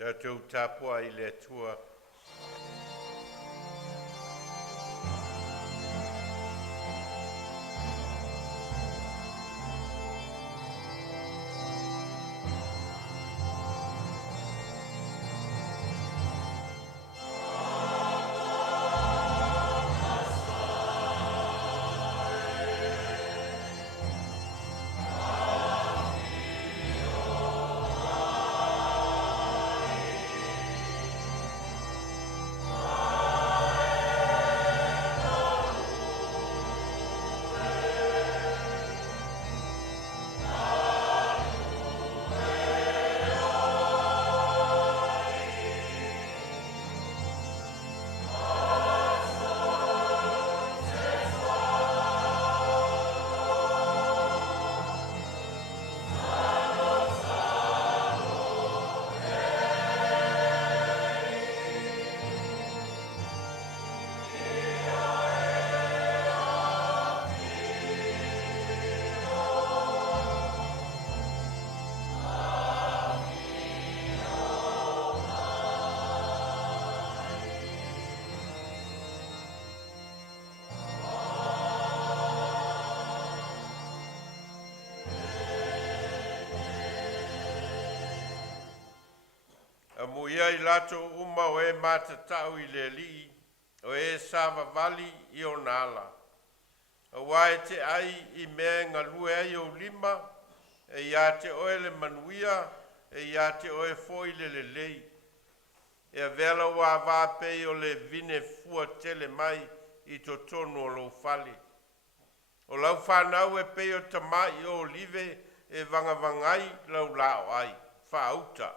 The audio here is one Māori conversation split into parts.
Tātou tāpua I le tua. Muia I lato uma o e matatau I le li, o e sava vali I o nala. A wae te ai I mea ngā lue ai o lima, e ia te oe le manuia, e ia te oe foi le lei. E a vela wa vāpei o le vine fua tele mai I to tonu o lo fale. O lau whanau e pei o tamai o olive e vangavangai lau lao ai, whauta.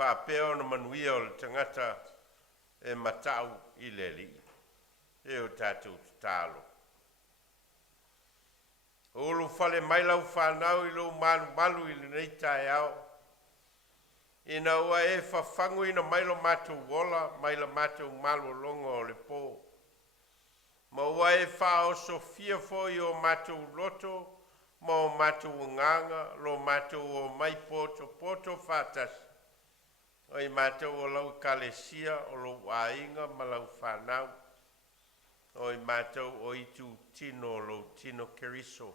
Whapeo na manuia o le tangata e matau I le li. E o tātou tālo. O lo fale mai lau whanau I lo malu I le nei tae au. Ina ua e whawhangu ina mai lo mātou wola, mai lo mātou malo longo o le pō. Ma ua e whao so fia foi o mātou loto, ma o mātou nganga, lo mātou o mai poto whātasi. O I mātou o lau kalesia o lo wainga ma lau whanau. O I mātou o itu tino o lo tino keriso.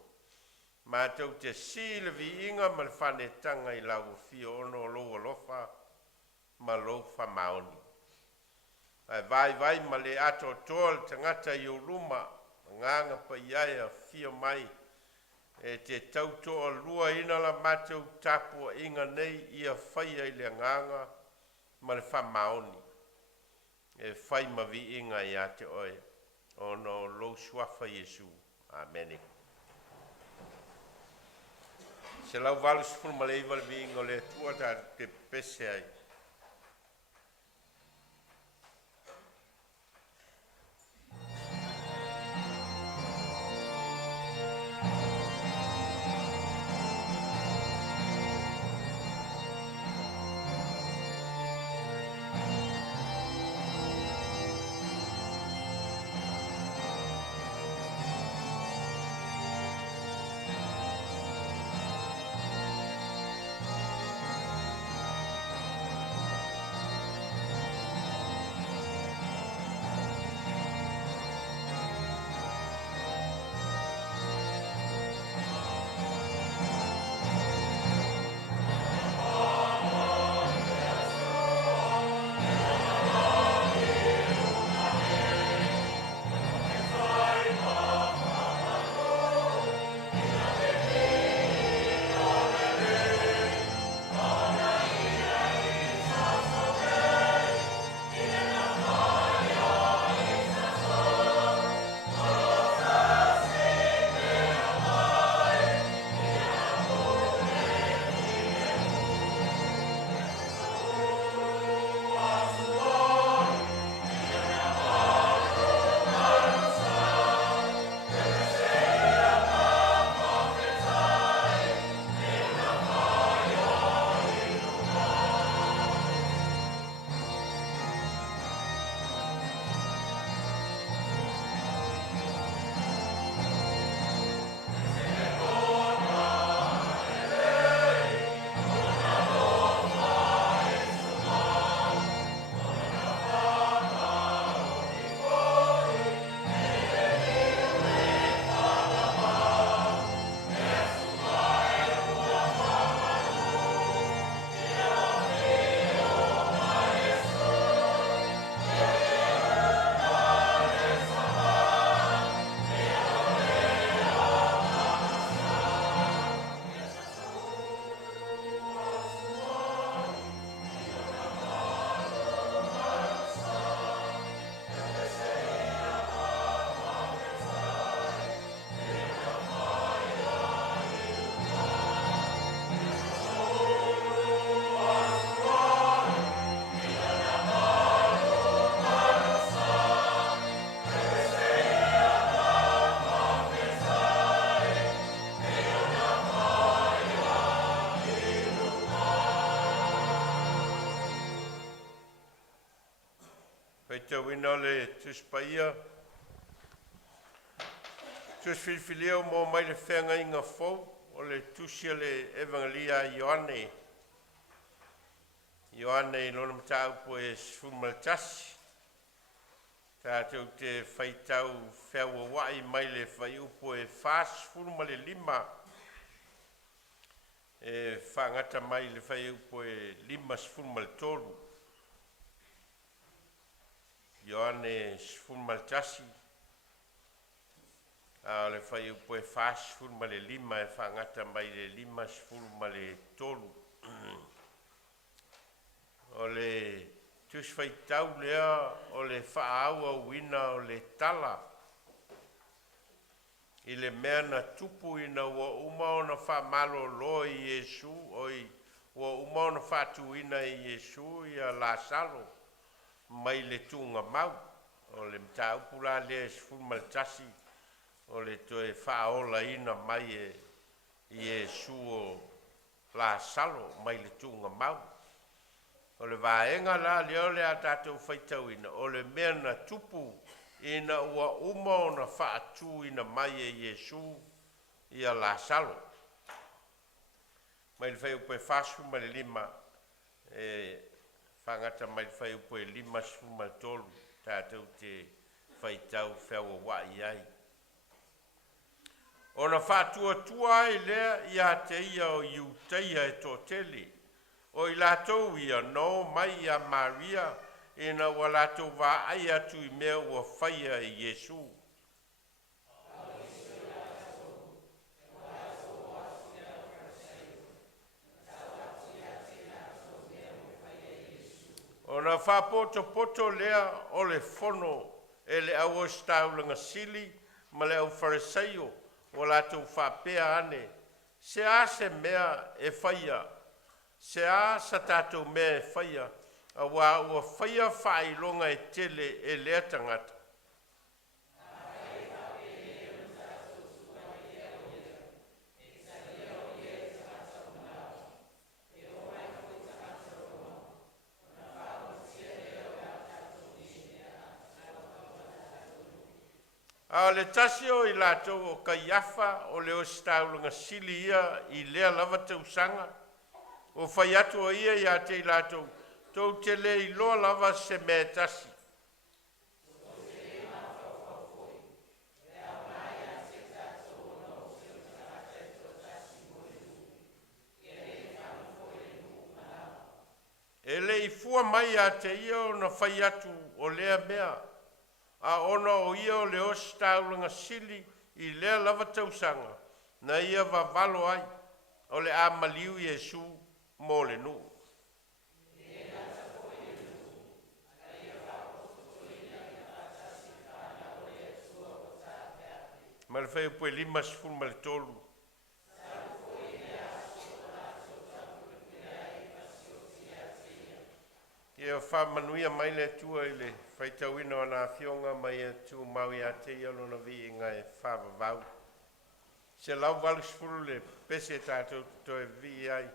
Mātou te sile vi inga ma le whanetanga I lau fio ono o lo alofa ma lo whamaoni. Ai vai ma le ato tol tangata I o luma, nganga pa iaia fio mai. E te tauto o lua ina la mātou tapua inga nei ia whaia I le nganga. Ma le whamaoni, e whai ma vi inga I a te oe, o no lo suafa Jesu. Amen. Se lau valu sifuru ma le iwa le vi inga o le tua ta te pese ai. Whaitau ina o le tuspaia. Tus filfilio mo mai le whenga inga fau o le tusia le evangelia Ioane. Ioane lona mta upo e sfumaltasi. Tātou te whaitau whaua wai mai le whai upo e fast fulma le lima. E whangata mai le whai upo e lima sfulma le tolu. Ioane sfumaltasi. Le whai upo e fast fulma le lima e whangata mai le lima sfulma le tolu. O le tus whaitau lea o le whaaua wina o le tala. I le mea na tupu ina ua umao na whaamalo loa i Iesu, oi ua umao na whaatuina i Iesu i a la salo, mai le tunga mau. O le mta upula le sfulmaltasi, o le toe whaola ina mai e Iesu o la salo, mai le tunga mau. O le vaenga la leo le a tātou whaitau ina, o le mea na tupu ina ua umao na whaatu ina mai e Iesu i a la salo. Mai le whaiupo e whasu mai le lima, whangata mai le whaiupo e lima su mai tolu, tātou te whaitau whaua wai ai. O na whaatua tua ai lea i a te ia o iuteia e tō tele. O i lātou ia no mai a Maria ina wa lātou wā ai atu i mea ua whaia i Iesu. O na whapoto lea o le fono e le au o staulanga sili ma le au fariseio wa lātou whapea ane. Se a se mea e whaia. Se a sa tātou mea e whaia, a wā ua whaia whailonga e tele e lea tangata. A le tasio i lātou o kaiafa o leo staulanga sili ia i lea lava tausanga. O whai atu o ia i a te lātou, tau te le i loa lava se me tasi. E le i fua mai a te ia o na whai atu o lea mea, a ona o ia o leo staulanga sili i lea lava tausanga, na ia va valo ai, o le a maliu Iesu, mo le nu. Ma le whai upo e lima sifuru ma le tolu. Ia whamanuia mai le tua i le whaitauina o nā whionga mai e tū maui a te ialo na vi inga e whavavau. Se lau walu sifuru le pese tātou to e vi ai.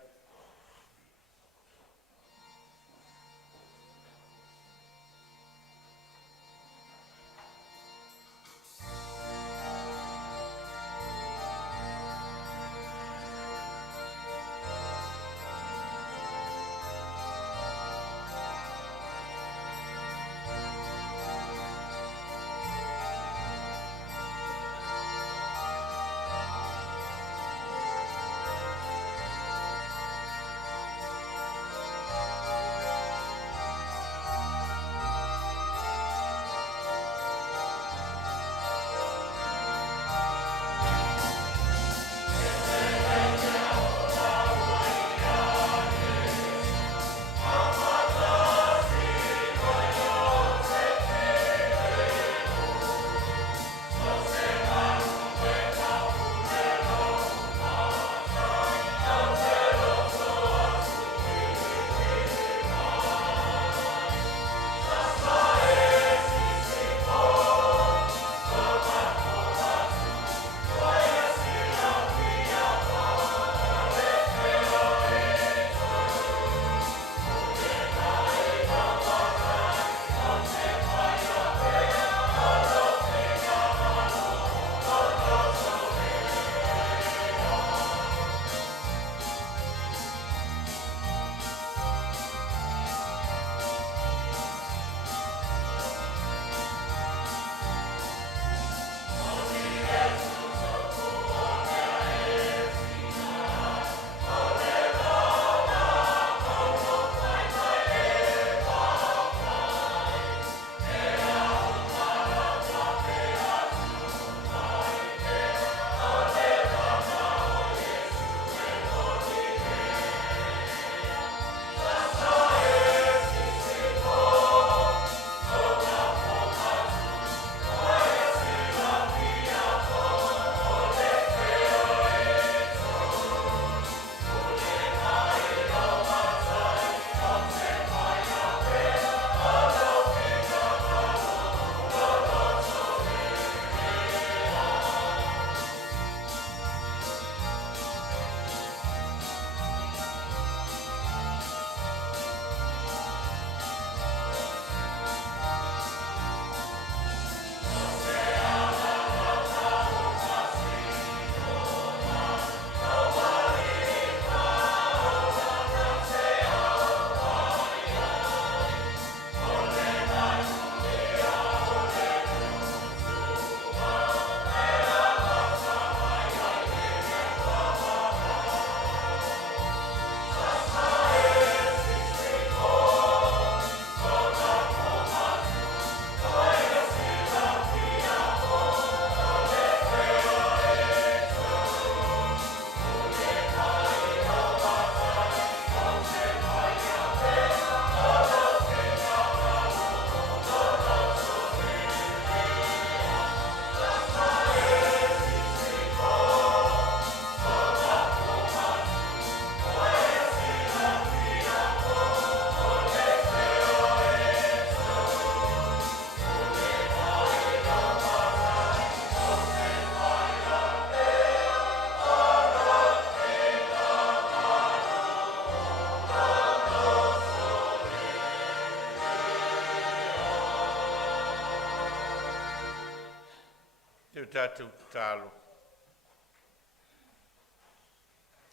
tātou tālo.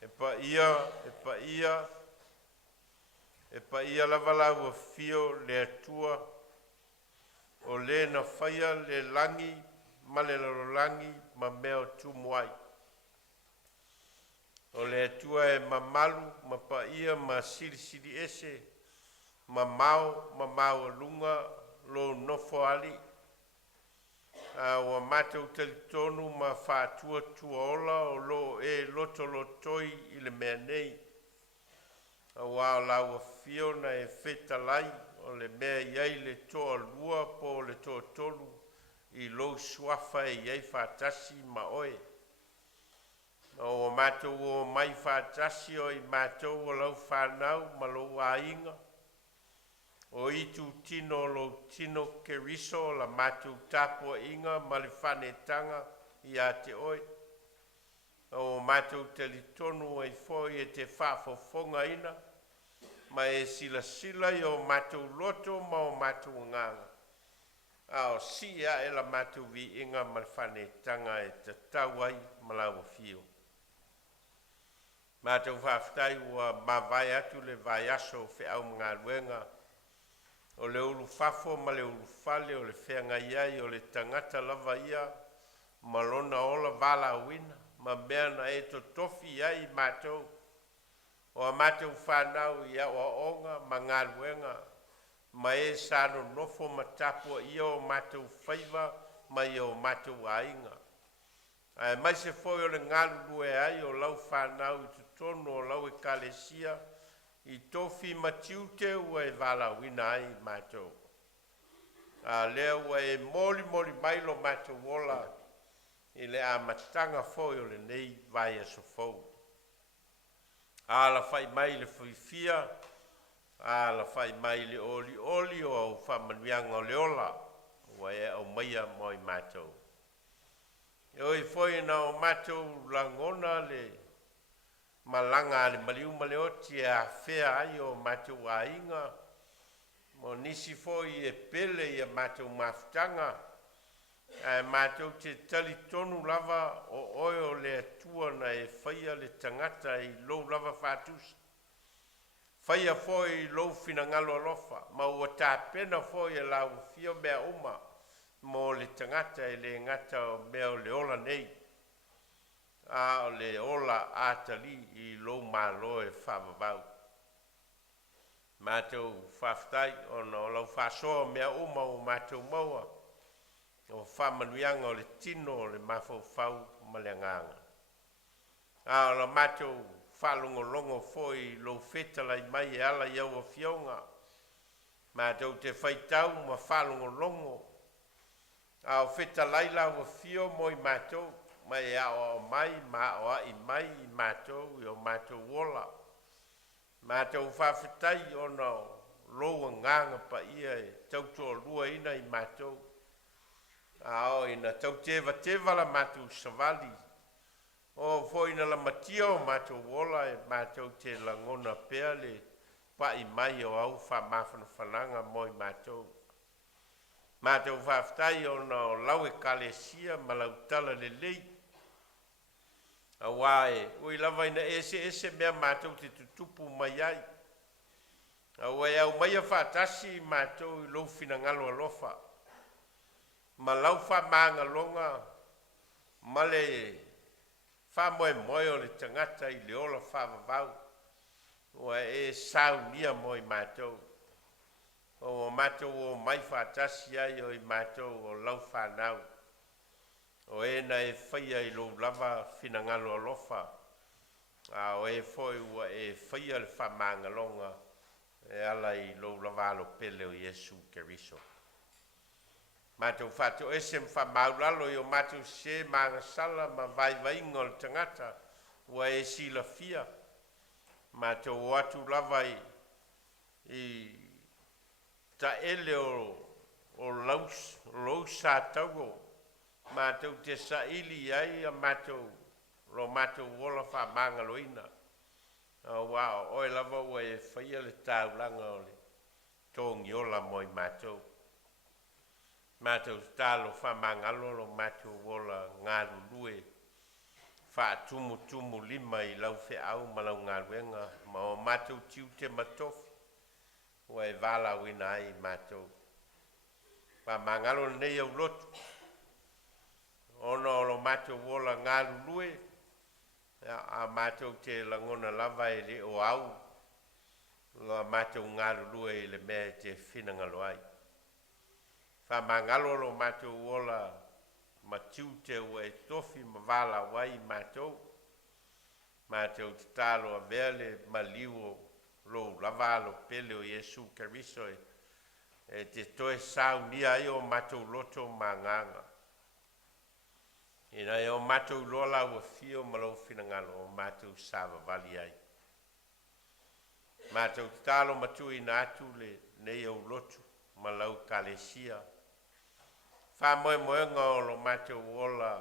E pa ia lava lau a fio le atua o le na whaia le langi ma le langi ma mea tumu ai. O le atua e mamalu ma pa ia ma siri ese ma mau lunga lo nofo ali. Wa mātou talitonu ma whātua tuola o lo e loto lotoi i le mea nei. Wa o lau a fiona e whetalai o le mea iai le toa lua po le toa tolu i lo suafa e iai whātasi ma oe. O mātou o mai whātasi o i mātou o lau whanau ma lo wāinga. O itu tino lo tino ke riso la mātou tāpua inga ma le whanetanga i a te oe. O mātou te litonu e foi e te whafofonga ina. Ma e sila i o mātou loto ma o mātou nganga. O sia e la mātou vi inga ma le whanetanga e te tauai ma lau fio. Mātou whaftai ua mawai atu le vai aso whi au mga luenga. O le ulu fafo ma le ulu fale o le whenga iai o le tangata lava ia ma lona ola Vailaau ina ma mea na e to tofi iai mātou o a mātou whanau ia o onga ma ngā luenga ma e sāno nofo ma tapua ia o mātou whaiva ma ia o mātou ainga. Ai mai se foi o le ngā lue ai o lau whanau i tutono o lau e kalesia I tofi matiute ua e Vailaau ina ai mātou. Lea ua e moli mailo mātou wola I le a matanga foi o le nei vai a sofou. La fai mai le fuifia, la fai mai le oli o au whamanuianga o le ola, ua e au maia moi mātou. E oi foi na o mātou langona le malanga le maliu maleoti e a whea ai o mātou a inga. Mo nisi foi e pele i a mātou mafutanga. Mātou te tali tonu lava o oe o le atua na e whaia le tangata I lou lava whātusa. Whaia foi I lou finangalo alofa. Ma ua tāpena foi e lau fio mea uma. Mo le tangata e le ngata o mea o le ola nei. O le ola atali I lou malo e whamavau. Mātou whaftai o na o lau whasoa mea uma o mātou maua. O whamanuianga o le tino o le mawhau ma le nganga. O la mātou whalongolongo foi lo whetalai mai e ala iau o fionga. Mātou te whaitau ma whalongolongo. O whetalai lau o fio mo I mātou. Mai o mai, ma o I mai I mātou I o mātou wola. Mātou whawhetai o na loa nganga pa ia e tautua lua ina I mātou. O ina tau teva la mātou savali. O foi ina la matia o mātou wola e mātou te langona pea le pa I mai o au whamawhana whananga mo I mātou. Mātou whawhetai o na lau e kalesia ma lau tala le lei. Awae, ui lava ina ese mea mātou te tutupu mai ai. Awae au mai a whaatasi mātou I lou finangalo alofa. Ma lau whamanga longa, ma le whamoe moe o le tangata I le ola whavavau. Ua e Sauniga mo I mātou. O mātou o mai whaatasi ai o I mātou o lau whanau. O e na e whaia I lo lava finangalo alofa. O e foi ua e whaia le whamanga longa. E ala I lo lava alo pele o Yesu Keriso. Mātou whātou ese mwhamaulalo I o mātou se maanga sala ma vai ngol tangata. Ua e sila fia. Mātou o atu lava I ta ele o lausa taugo. Mātou te saili ai a mātou wola whamanga loina. Wow, oi lava ua e whaia le tāulanga o le tōngi ola mo I mātou. Mātou talo whamangalo lo mātou wola ngā lulue. Wha tumu lima I lau whi au malau ngā ruenga. Ma o mātou tiu te matofi. Ua e Vailaau ina ai mātou. Whamangalo nei au lotu. Ono lo mātou wola ngā lulue. A mātou te langona lava e le o au. Loa mātou ngā lulue I le mea te whinangalo ai. Whamangalo lo mātou wola ma tiu te ua e tofi ma Vailaau ai mātou. Mātou te talo a vele ma liwo lo lavalo pele o Yesu Keriso e te toe Sauniga ai o mātou loto ma nganga. Ina e o mātou lola ua fio ma lo whinangalo o mātou sawa vali ai. Mātou te talo matu ina atu le nei au lotu ma lau kalesia. Wha moenga o lo mātou wola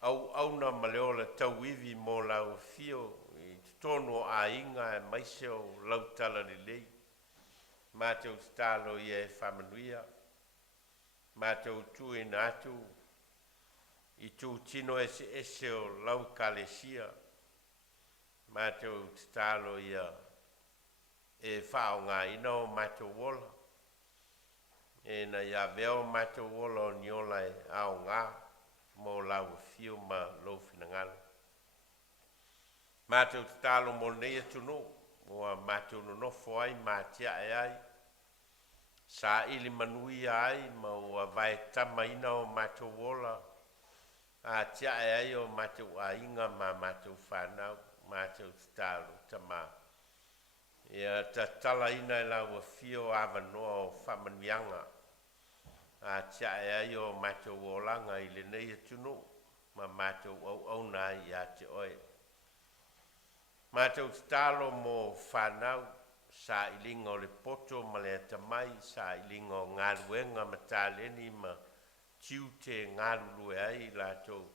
au na ma leo le tau iwi mo lau fio I tono a inga e maise o lau tala li lei. Mātou te talo I e whamanuia. Mātou tu ina atu I tu tino ese o lau kalesia. Mātou te talo ia e whao ngā ina o mātou wola. E na ia veo mātou wola o niola e ao ngā mō lau fio ma lo whinangalo. Mātou te talo mō nei atunu, moa mātou no nofo ai mātia e ai. Sa ili manui ai ma ua vai tama ina o mātou wola. A tia e ai o mātou a inga ma mātou whanau, mātou te talo tama. Ia ta tala ina e lau fio awanoa o whamanuianga. A tia e ai o mātou wolanga I le nei atunu, ma mātou au nai I a te oe. Mātou te talo mō whanau, sa ilinga o le poto ma le atamai, sa ilinga o ngā luenga ma tāleni ma tiu te ngā lulue ai I lātou,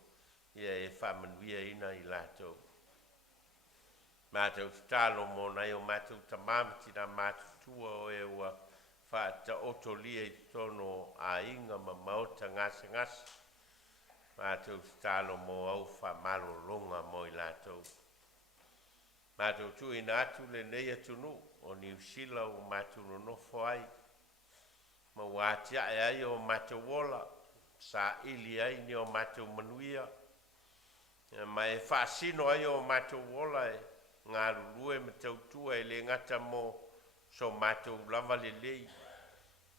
ia e whamanuia ina I lātou. Mātou te talo mō nei o mātou tamamati na mātou tua o e ua whaata oto lia I tono a inga ma maota ngase. Mātou te talo mō au whamalo longa mo I lātou. Mātou tu ina atu le nei atunu o New Zealand o mātou no nofo ai. Ma wātia e ai o mātou wola, sa ili ai ni o mātou manuia. Ma e whaasino ai o mātou wola e ngā lulue me tautua e le ngata mō so mātou lava le lei.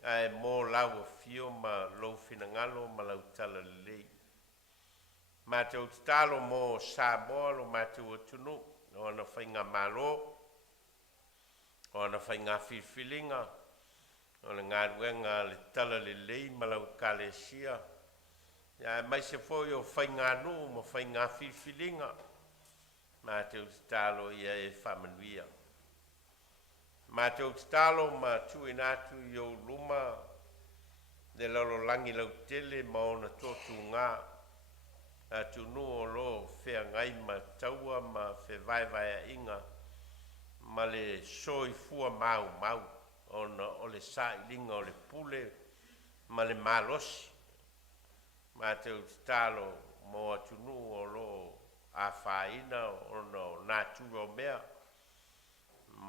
Ai mō lau fio ma lo whinangalo ma lau tala le lei. Mātou te talo mō Samoa lo mātou atunu, o ana whainga malo, o ana whainga whiwhilinga, o na ngā ruenga le tala le lei ma lau kalesia. Ia mai se foi o whainga nu ma whainga whiwhilinga. Mātou te talo ia e whamanuia. Mātou te talo ma tuinatu I o luma de lalo langi lau tele ma ona totu ngā. Tunu o lo whea ngai ma taua ma whe vai inga ma le soi fua mau. Ona o le sa ilinga o le pule ma le malosi. Mātou te talo mo atunu o lo a whaina ona o nātura o mea.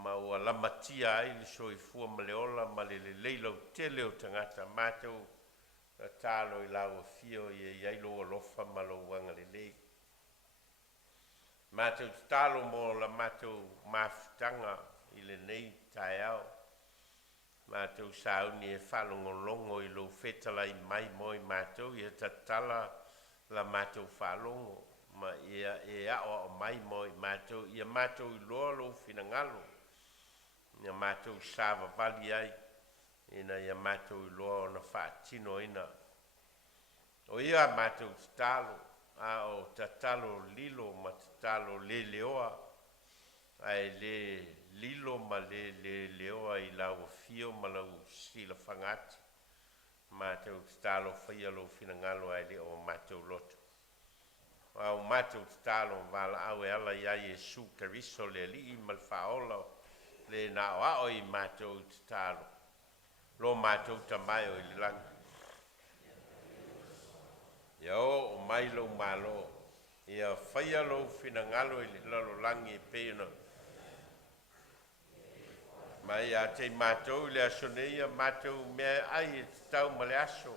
Ma ua lamatia ai le soi fua ma le ola ma le leilau tele o tangata. Mātou te talo I lau fio I ailo o lofa ma lo wanga le lei. Mātou te talo mo la mātou mafutanga I le nei tai au. Mātou sauni e whalongolongo I lo whetala I mai moi mātou I ta tala la mātou whalongo. Ma ia e ao o mai moi mātou ia mātou I loa lo whinangalo. Ia mātou sawa vali ai. Ina ia mātou I loa o na whaatino ina. O ia mātou te talo. A o te talo lilo ma te talo le leoa. Ai le lilo ma le leoa I lau fio ma lau sila whangati. Mātou te talo whaia lo whinangalo ai le o mātou lotu. Au mātou te talo Vailaau e ala ia Yesu Keriso le li I mal whaola le na o I mātou te talo. lo mātou tamai o ili langa. Ia o mai lo malo, ia whaia lo whina ngalo ili lalo langi e pēna. Mai a te mātou le asone ia mātou mea ai e tau male aso.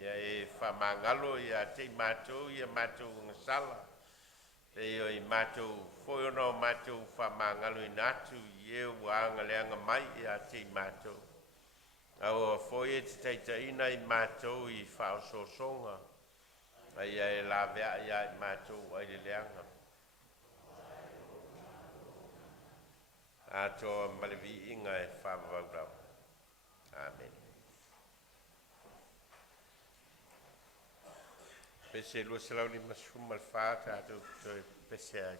Ia e whamangalo ia te mātou ia mātou ngasala. Peo i mātou whoiona o mātou whamangalo i nātu i e wāanga leanga mai ia te mātou. Au a whoi e te teitaina i mātou i whaososonga. Ai e la vea ia i mātou ai le leanga. Ato malevi inga e whamawaurau. Amen. Pese lua se lau ni masuma le whaata atu pese ai.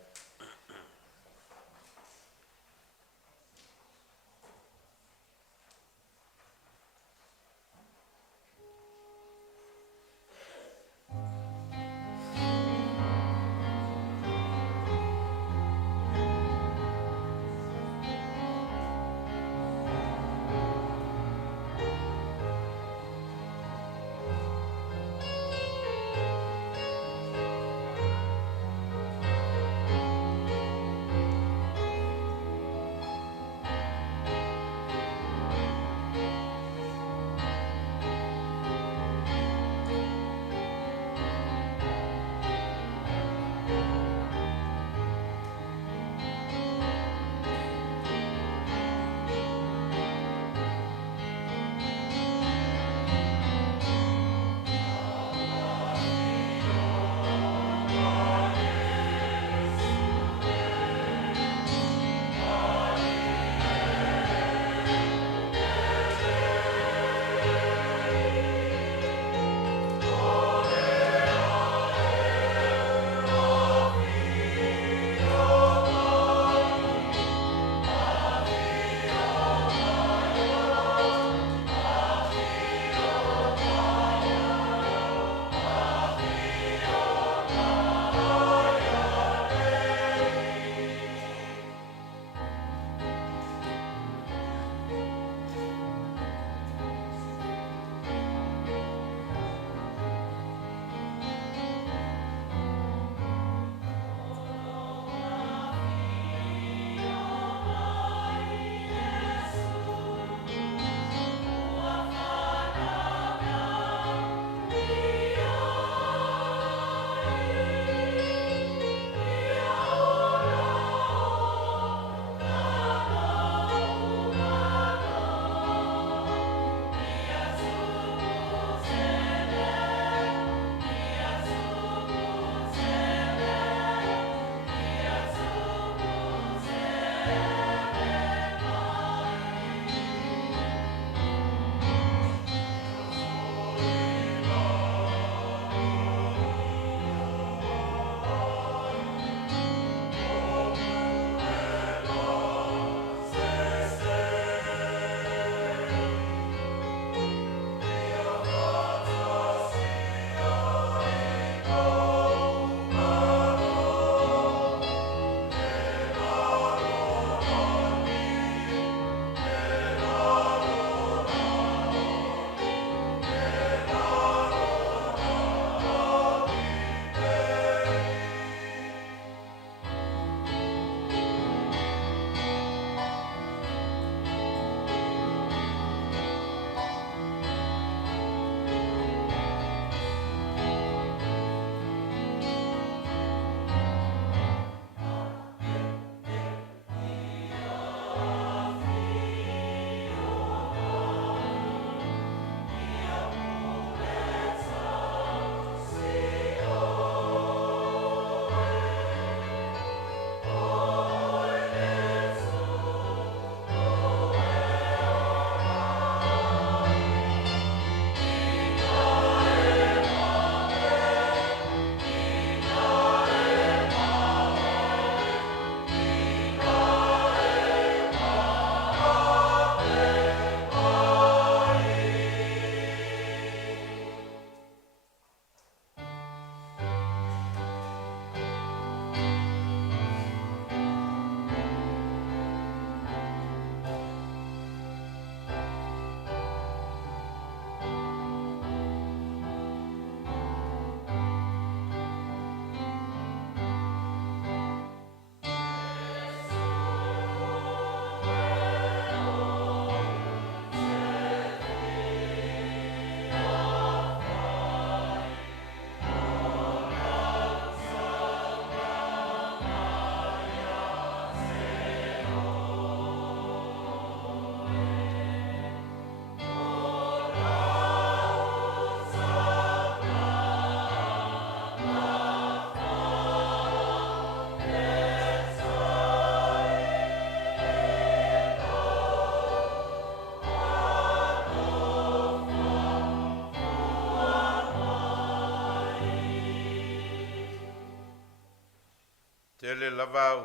le lavau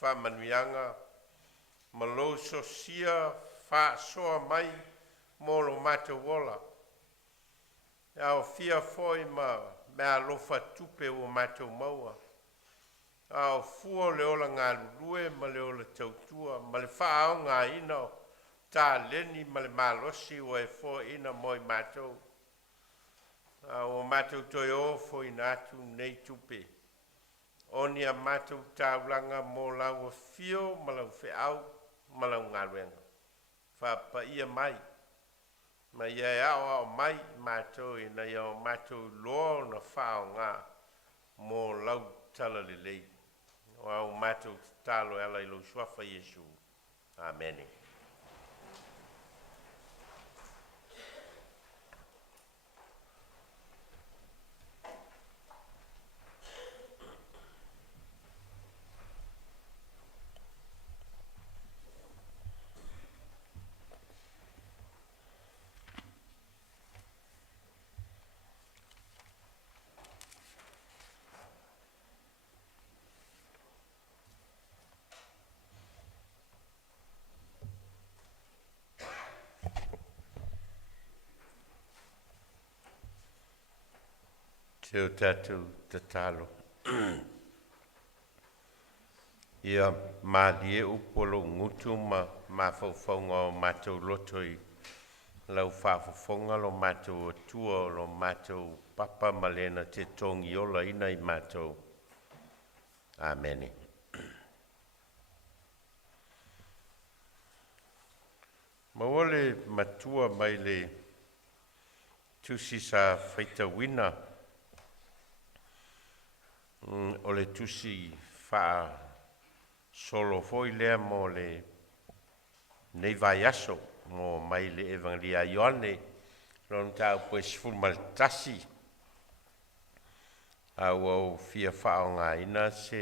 whamanuianga, ma lo sosia whaasoa mai mo lo mātou wola. Au fia foi ma mea lofa tupe o mātou maua. Au fua le ola ngā lulue ma le ola tautua, ma le whaao ngā ina tā leni ma le malosi o e fo ina moi mātou. O mātou toi o fo ina atu nei tupe. Oni a mātou tāulanga mō lau a fio, ma lau whiau, ma lau ngā ruenga. Whapa ia mai. Ma ia e ao mai mātou i na iau mātou loa na whao ngā mō lau tala le lei. O au mātou tālo e ala i lau suafa Iesu. Amen. Te o tātou te tālo. Ia mālie upolo ngutu ma mawhauwhaunga o mātou lotoi. Lau whawhauwhaunga lo mātou atua lo mātou papa malena te tongi ola ina i mātou. Amen. Mawale matua mai le tusi sa whaita wina. O le tusi wha solo foi lea mo le nei vai aso mo mai le evangelia Ioane lon tau poe sfulmal tasi au fia whao ngā ina se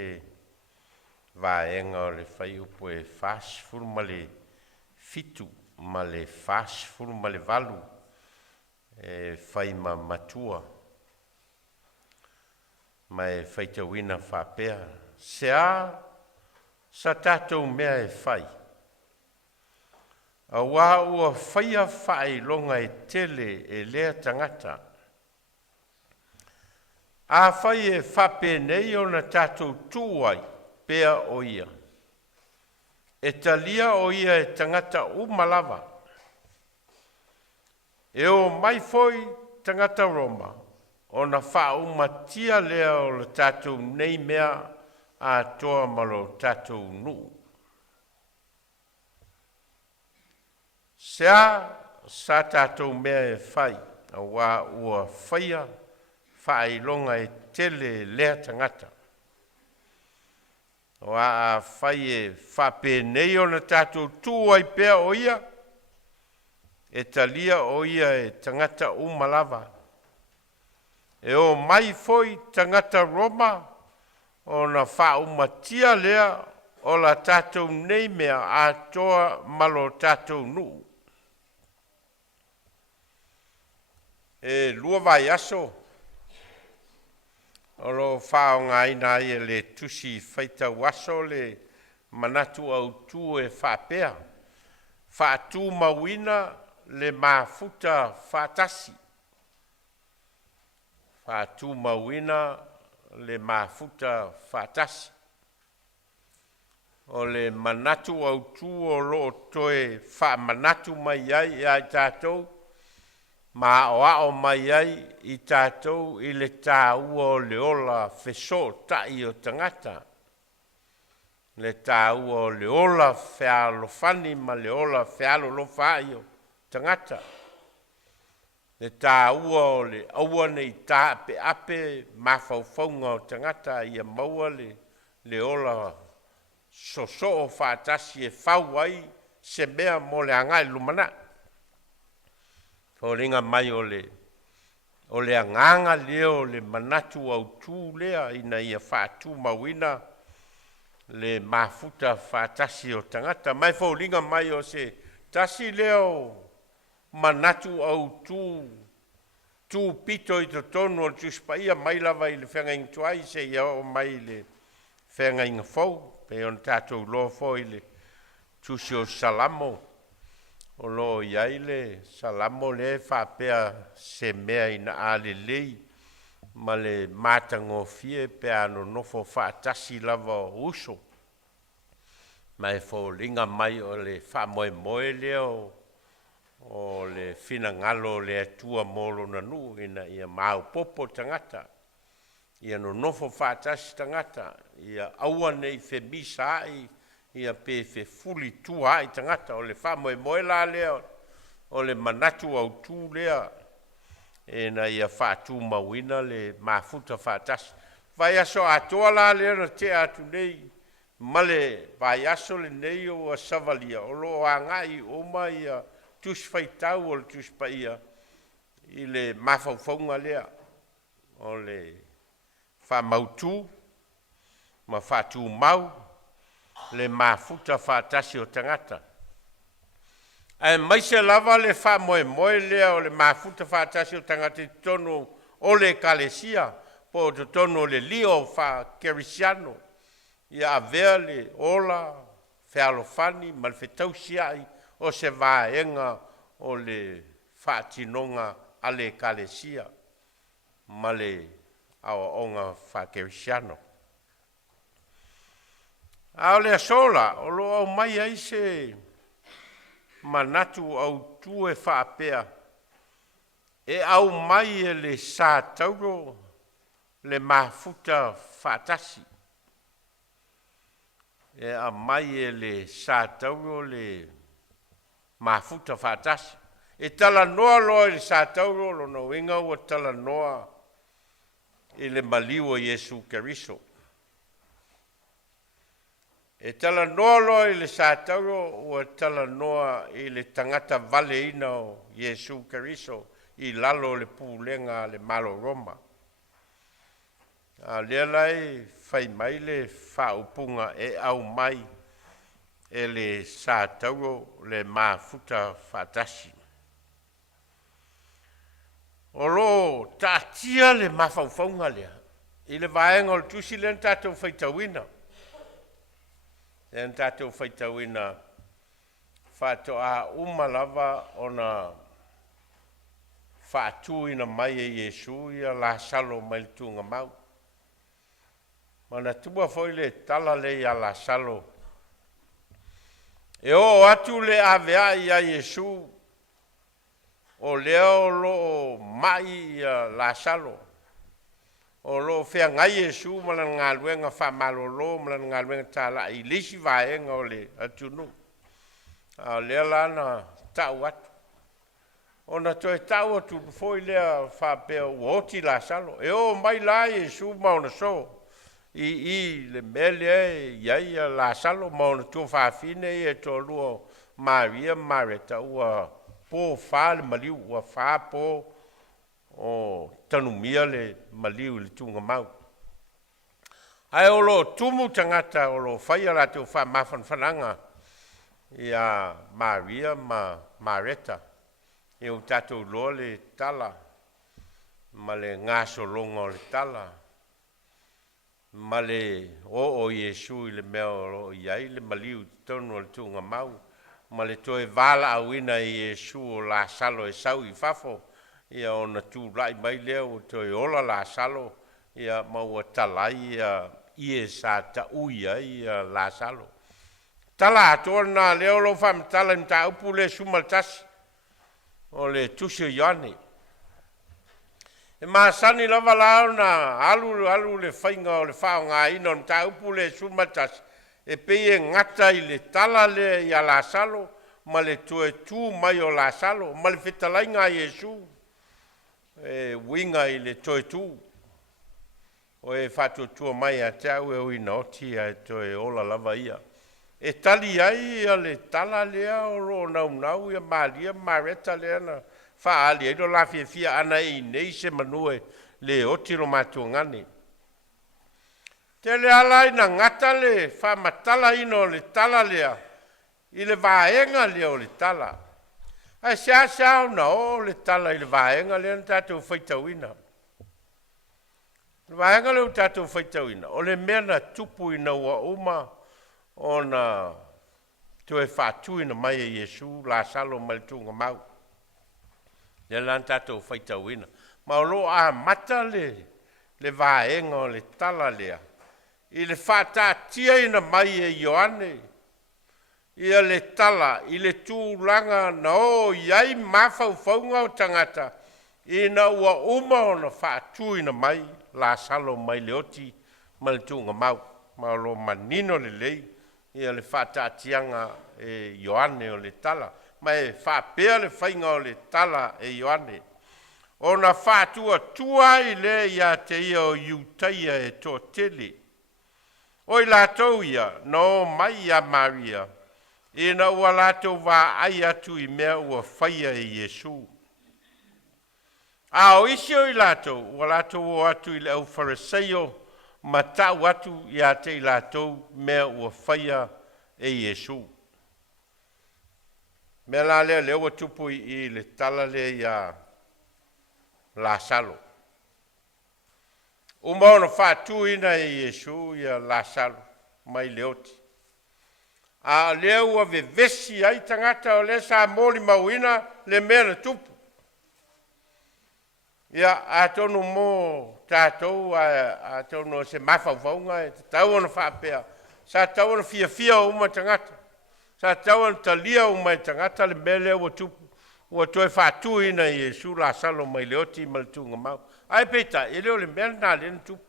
vaenga o le whai upoe fas fulmale fitu ma le fas fulmale valu e whai ma matua mai whaita wina whapea. Se a sa tātou mea e whai. A wā ua whaia whai longa e tele e lea tangata. A whai e whape nei o na tātou tūai pea o ia. E talia o ia e tangata umalawa. E o mai foi tangata Roma. O na whaumatia lea o le tātou nei mea a toa malo tātou nuu. Sea sa tātou mea e whai, a wā ua whaia whailonga e tele lea tangata. Wā a whai e whape nei o na tātou tūai pea o ia, e talia o ia e tangata umalawa. E o mai foi tangata Roma o na whaumatia lea o la tātou nei mea a toa malo tātou nuu. E lua vai aso o lo whao ngā ina e le tusi whaita waso le manatu au tū e whapea. Whaatū mawina le mafuta whatasi. Whaatū mawina le mafuta whatasi. O le manatu au tū o lo toe wha manatu mai ai ai tātou. Ma o mai ai i tātou i le tāua o le ola wheso tai o tangata. Le tāua o le ola whialo whani ma le ola whialo lo whai o tangata. Le tāua o le aua nei tāpe ape mawhauwhaunga o tangata i a maua le ola soso o whātasi e whau ai se mea mo le angai lumana. Ko ringa mai o le anganga leo le manatu au tū lea ina ia whātū mawina le mafuta whātasi o tangata. Mai fo ringa mai o se tasi leo manatu au tū pito i to tonu o tuspaia mai lava i le whenga intuai se ia o mai le whenga inga fau, pe on tātou loa fau ile tusi o salamo, o lo iai le salamo le whapea se mea ina ale lei, ma le mātango fie pe ano nofo whaatasi lava o uso. Mai fo linga mai o le whamoe moe leo, o le whina ngalo le atua molo na nu ina ia mau popo tangata. Ia no nofo whaatasi tangata, ia aua nei fe misa ai, ia pe fe fuli tua ai tangata, o le whamoe moe la leo, o le manatu au tū lea, e na ia whaatu mawina le mafuta whaatasi. Vai aso atoa la leo na te atu nei, male vai aso le nei o a savalia, o lo a ngai o mai ia tus whaitau o le tus paia, i le mawhauwhaunga lea, o le whamautu, ma whaatu mau, le mafuta whaatasi o tangata. Ai mai se lava le whamoe moe lea o le mafuta whaatasi o tangata i tono o le kalesia, po to tono le lio wha kerisiano, ia avea le ola, whealofani, ma le whetausiai o se vaenga o le whaatinonga a le kalesia, ma le awa onga wha kerisiano. A le sola, o lo au mai ai se manatu au tue whaapea, e au mai e le sa tauro le mafuta whaatasi. E a mai e le sa tauro le mafuta whaatasi. E tala noa loa le sa tauro lo no inga ua tala noa e le maliwa Yesu Keriso. E tala noa loa i le sātauro ua tala noa i le tangata vale ina o Yesu Keriso i lalo le pūlenga le malo Roma. A lea lai whai mai le whaupunga e au mai e le sātauro le mafuta whatasi. O lo tātia le mawhauwhaunga lea i le vaenga o le tusi le tātou whaitawina. En tātou whaitawina whāto a umalava o na whātuina mai e Yesu ia la salo mai le tunga mau. Mana tua foi le tala le ia la salo. E o atu le avea ia Yesu o leo lo mai ia la salo. O lo fea ngai Yesu mala ngā luenga wha malolo, mala ngā luenga tāla i lisi vaenga o le atunu. A lea lana tau atu. O na toi tau atu foi lea wha pea uoti la salo. E o mai la Yesu mauna so. I le mele e iai la salo mauna tua whawhine e to lua Maria Mareta ua po wha le maliu ua wha po o tanumia le maliu le tunga mau. Ai o lo tumu tangata o lo whaia la te wha mawhanwhananga ia Maria Mareta e o tatou loa le tala ma le ngaso longa o le tala ma le o Yesu i le mea o iai le maliu tonu le tunga mau ma le toe vala awina i Yesu o la salo e sau i fafo ia ona tu lai mai lea o toi ola la salo ia maua talai ia sa ta uia ia la salo. Tala atona leo lo fam tala mta upu le sumaltasi o le tusio Ioane. E maasani lava lao na alu le whainga o le whao ngā ino mta upu le sumaltasi e peye ngata i le tala le ia la salo ma le tue tu mai o la salo ma le fetalai ngā Yesu e winga i le toe tu o e whatu tua mai a te au e uina oti a toe ola lava ia. E tali ai a le tala lea o lo nau ia Maria Mareta lea na whaali e do la fia ana i nei se manue le oti lo matuangani. Te le alai na ngata le whamatala ino le tala lea i le vaenga lea o le tala. Ai sa na o le tala i le vaenga lea na tātou whaitawina. Vaenga leo tātou whaitauina. O le mea na tupu ina ua uma o na tue whātuina mai e Iesu la salo mai tunga mau. Ia lan tātou whaitauina. Ma o lo a mata le vaenga o le tala lea. I le whātātia ina mai e Ioane. Ia le tala, i le tūlanga na o iai mawhau whaunga o tangata. Ina ua uma o na whātuina mai, la salo mai le oti, ma le tunga mau. Ma lo manino le lei, ia le whātātianga e Ioane o le tala. Ma e whāpea le whainga o le tala e Ioane. O na whātua tua i le ia te ia o iutaia e tō tele. O i lātou ia, no mai ia Maria. Ina ua lātou wā ai atu i mea ua whaia e Iesu. A o isi o i lātou, ua lātou o atu i le au Fariseio, ma tau atu i ate i lātou mea ua whaia e Iesu. Mea la lea leo ua tupu i le tala lea ia la salo. Umao na whātuina e Iesu ia la salo, mai leoti. A lea ua vevesi ai tangata o le sa moli mauina le mea na tupu. Ia a tonu mō tātou a tonu se mawhauwhaunga e tau ana whapea. Sa tau ana fia uma tangata. Sa tau ana talia uma tangata le mea lea ua tupu. Ua toi whātuina i Iesu la salo mai leoti ma le tunga mau. Ai peta, e leo le mea na le na tupu.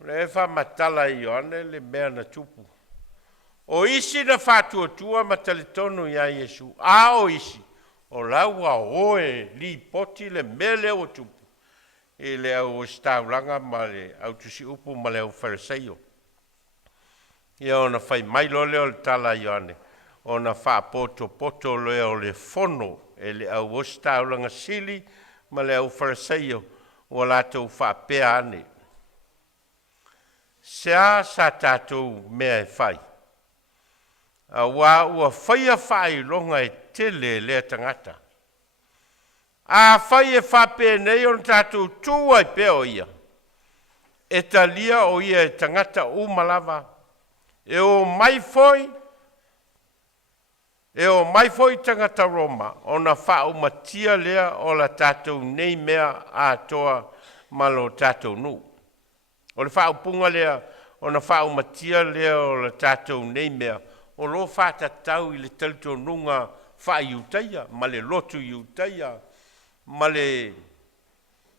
Le e matala i Ioane le mea na tupu. O isi na whātuatua ma talitonu ia Iesu. A o isi. O laua oe li poti le mele o tupu. E le au staulanga ma le au tusi upu ma le au Fariseio. Ia ona whai mailo leo le tala Ioane. Ona wha poto leo le fono e le au staulanga sili ma le au Fariseio. O lātou wha pea ane. Sea sa tātou mea e whai. A wā ua whaia whai longa e tele lea tangata. A whai e whape nei on tātou tūai peo ia. E talia o ia e tangata umalawa. E o mai foi tangata Roma. O na wha matia lea o la tātou nei mea a toa malo tātou nu. O le wha upunga lea o na wha matia lea o la tātou nei mea. O lo whata tau i le talito nunga wha iutaia, ma le lotu iutaia, ma le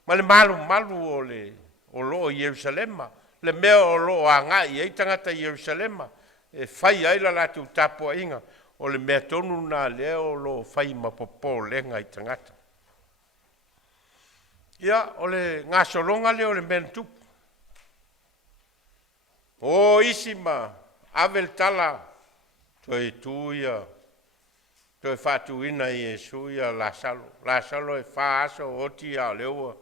malu o lo o Yerusalema, le mea o lo a ngai e tangata Yerusalema, e whai aila latu tapo inga, o le mea tonu na lea o lo whai mapopo lenga i tangata. Ia, o le ngā solonga leo le mea tupu. O isi ma, avel tala, toi tuia, toi whātuina i Iesu ia la salo e whaaso oti a leua.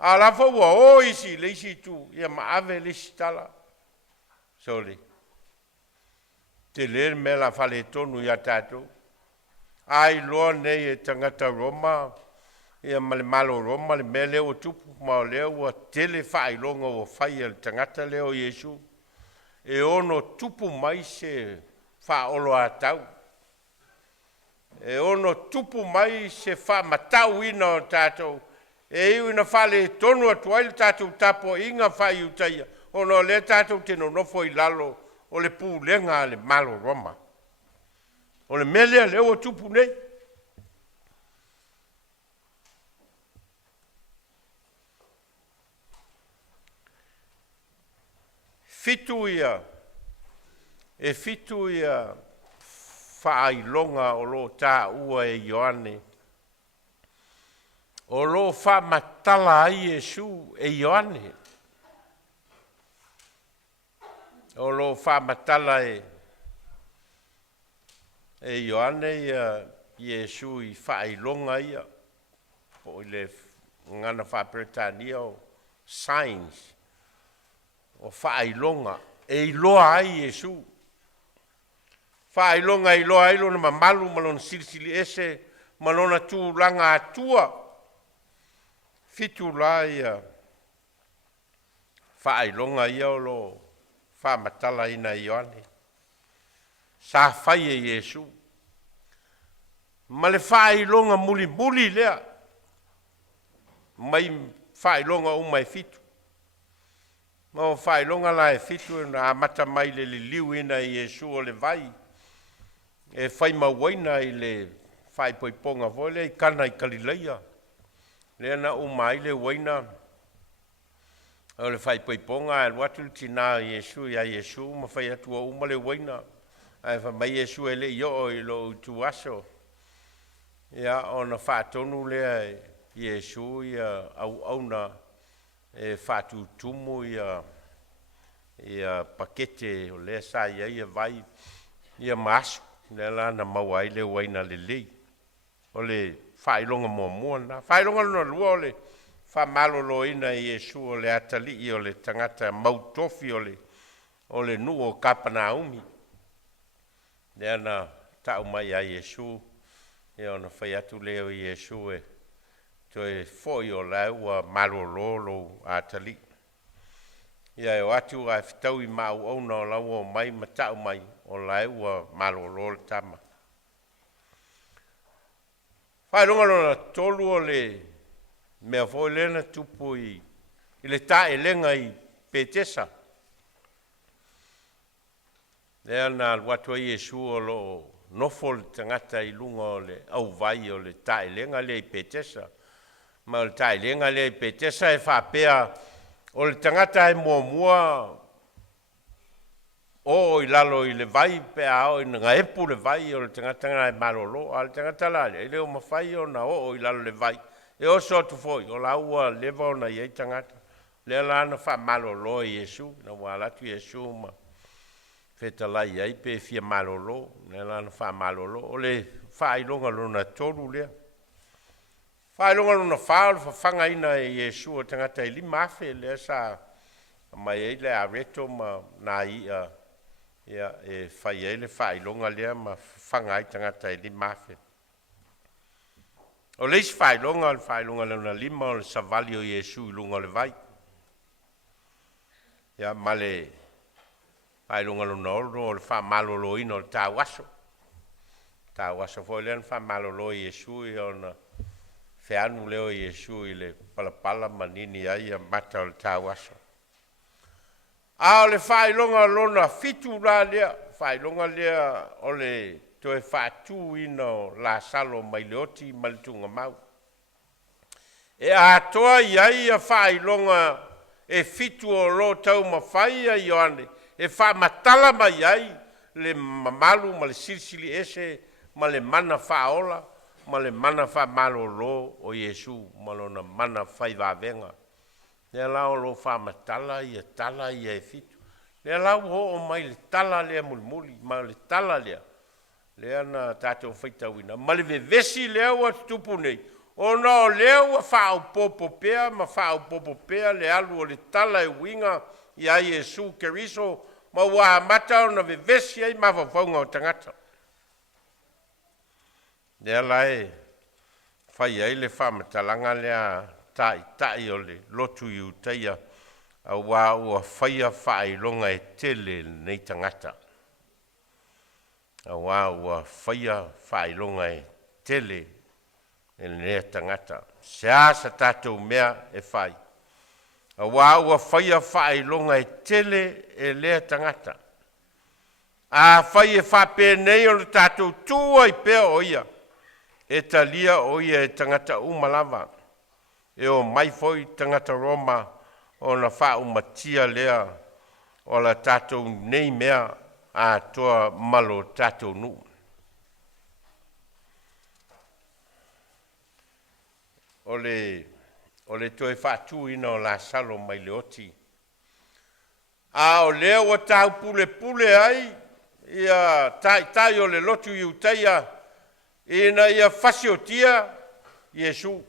A lafa ua o isi, le isi tu, ia ma ave le isi tala. Soli. Te le me la whale tonu ia tātou. Ai loa nei e tangata Roma, ia ma le malo Roma, le me leo tupu, ma leo ua tele whailonga o whai e tangata leo Iesu. E ono tupu mai se wha olo a tau. E ono tupu mai se wha matau ina o tātou. E iu ina whale tonu atu ai le tātou tapo inga wha iutaia. Ono le tātou teno nofo i lalo o le pūlenga le malo Roma. O le melea leo tupu nei. Fitu ia. E fitu ia whailonga o lo tā ua e Ioane. O lo wha matala ai Iesu e Ioane. O lo wha matala e Ioane ia Iesu i whailonga ia. O le ngana whapretania o signs. O whailonga e iloa ai Iesu. Whailonga iloa ai lona mamalu malona silisili ese malona tūlanga atua. Fitu la ia whaelonga ia o lo whamatala ina Ioane. Sa whai e Iesu. Ma le whaelonga muli muli lea. Mai whaelonga o mai fitu. Ma o whaelonga la e fitu na amata mai le liu ina Iesu o le vai. E whai mauaina i le whai poiponga vole i kana i Kalileia. Lea na o mai le waina o le whai poiponga e watu tina Iesu ia Iesu ma whai atua uma le waina. Ai wha mai Iesu e le io i lo utuaso. Ia o na whaatonu lea Iesu ia au auna e whaatu tumu ia pakete o lea sa ia vai ia masu. Lea la na maua i le waina le lei. O le whaelonga mua na. Whaelonga luna lua o le whamalolo ina Iesu o le atali o le tangata mautofi o le nu o Kapanaumi. Lea na tau mai a Iesu. E ona whai atu leo Iesu e. To e foi o lau a malolo atali. Ia e o atu a whitau I mau au na o lau o mai ma tau mai o lau a malolo tama. Whai runga lona tolu o le mea foi lena tupu I le tae lenga I Petesa. Lea na watu a Iesu o lo nofo le tangata I lunga o le au vai o le tae lenga le I Petesa. Ma o le tae lenga le I Petesa e whapea o le tangata e mua o I lalo I le vai pe ao I nga epu le vai o le tangata nga e malolo a le tangata la le leo mawhai o na o I lalo le vai e o so tu foi o la ua leva o na iei tangata le la na wha malolo I Iesu na walatu Iesu ma feta la iei pe fia malolo le la na wha malolo o le wha ilonga luna toru lea wha ilonga luna wha whanga ina Iesu o tangata I lima afe lea sa mai ei le a reto ma na ia ia e fai ele fai longa lea ma whangai tangata I lima afe. O leis fai longa luna lima o le savali o Iesu I lunga le vai. Ia ma le fai longa luna oro o le wha malolo ino o le tāwaso. Tāwaso foi lean wha malolo Iesu I ona wheanu leo Iesu I le palapala manini ai a mata o le tāwaso. A o le whaelonga lona fitu la lea, whaelonga lea o le toe whaatu ina o la salo mai leoti malitunga mau. E a toa iai a whaelonga e fitu o lo tau mawhai a Ioane, e wha matala mai ai le mamalu ma le silisili ese ma le mana whaola, ma le mana wha malolo o Iesu, ma lona mana whai wavenga. Le lau lo wha matala ia tala ia e fitu. Le lau ho o mai le tala lea mulimuli, ma le tala lea. Le ana tātou whaitawina. Ma le vevesi lea ua tupu nei. O na o lea ua whao popo pea, ma whao popo pea le alu o le tala e winga ia Iesu keriso, ma ua amata o na vevesi ai ma whawhaunga o tangata. Le lai whai ai le whamatalanga lea tai o le lotu I utaia a wā ua whaia whaelonga e tele nei tangata. A wā ua whaia whaelonga e tele nei tangata. Sea sa tātou mea e whai. A wā ua whaia whaelonga e tele e lea tangata. A whai e whape nei o le tātou tua I pea o ia. E talia o ia e tangata umalawa. E o mai foi tangata Roma o na wha umatia lea o la tātou nei mea a toa malo tātou nu. O le toe whātu ina o la salo mai leoti. A o lea o tāu pule ai ia tai o le lotu I utaia ina ia whasiotia Iesu.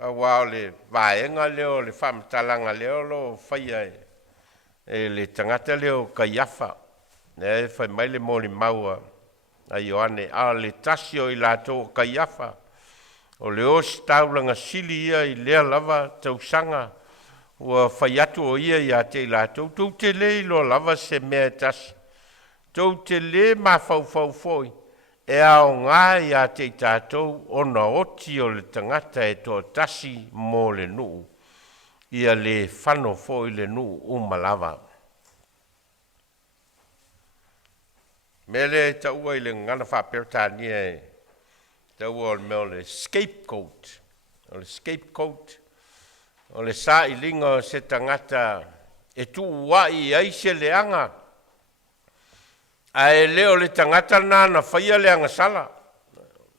A wā le vaenga leo, le whamatalanga leo lo whaia e le tangata leo Kaiafa. E whai mai le mōli maua a Ioane. A le tasio I lātou Kaiafa. O le o staulanga sili ia I lea lava tausanga ua whai atu o ia I a te lātou. Tau te le ilo lava se mea tasi. Tau te le ma fau foi. E ao ngā I a te tātou ona oti o le tangata e tō tasi mō le nuu. Ia le whano foi le nuu umalava. Mele taua I le ngana whaperetania e taua o le meo le scapegoat. O le scapegoat. O le sa I linga o se tangata e tu wai ai se leanga. A e leo le tangata na whaia leanga sala.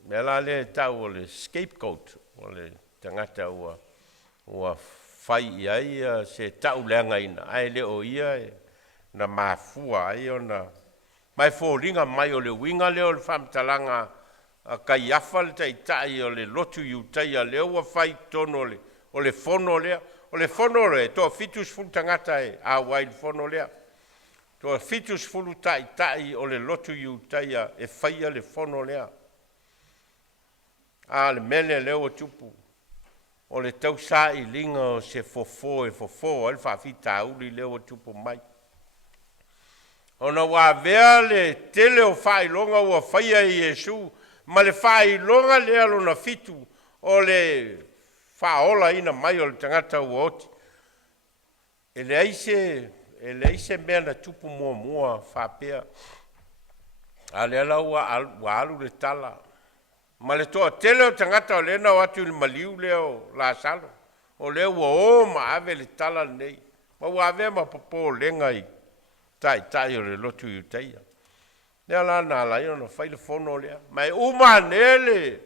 Mela le tau o le scapegoat. O le tangata ua whai ai se tau leanga ina. A e leo ia e na mafua ai o na mai fōringa mai o le winga leo le whamtalanga a kai afa le tai o le lotu iutai a leo wa whai tono o le fono lea. O le fono lea, toa fitus fulu tangata e a wai le fono lea. Toa fitus fulu tai o le lotu iutai a e whaia le fono lea. A le mele leo o tupu. O le tausa I linga o se fofo e fofo, al whawhita uli leo o tupu mai. Ona wā vea le tele o whailonga ua whaia I Yesu, ma le whailonga le alo na fitu o le whaola ina mai o le tangata ua oti. E le aise mea na tupu mua whapea. A le ala ua alu le tala. Ma le toa tele o tangata o lena o atu le maliu leo la salo. O leo ua o ma ave le tala nei. Ma ua ave ma popo lenga I. Tai o le lotu iutai. Nea la na la ino na whaile fono lea. Mai uma nele.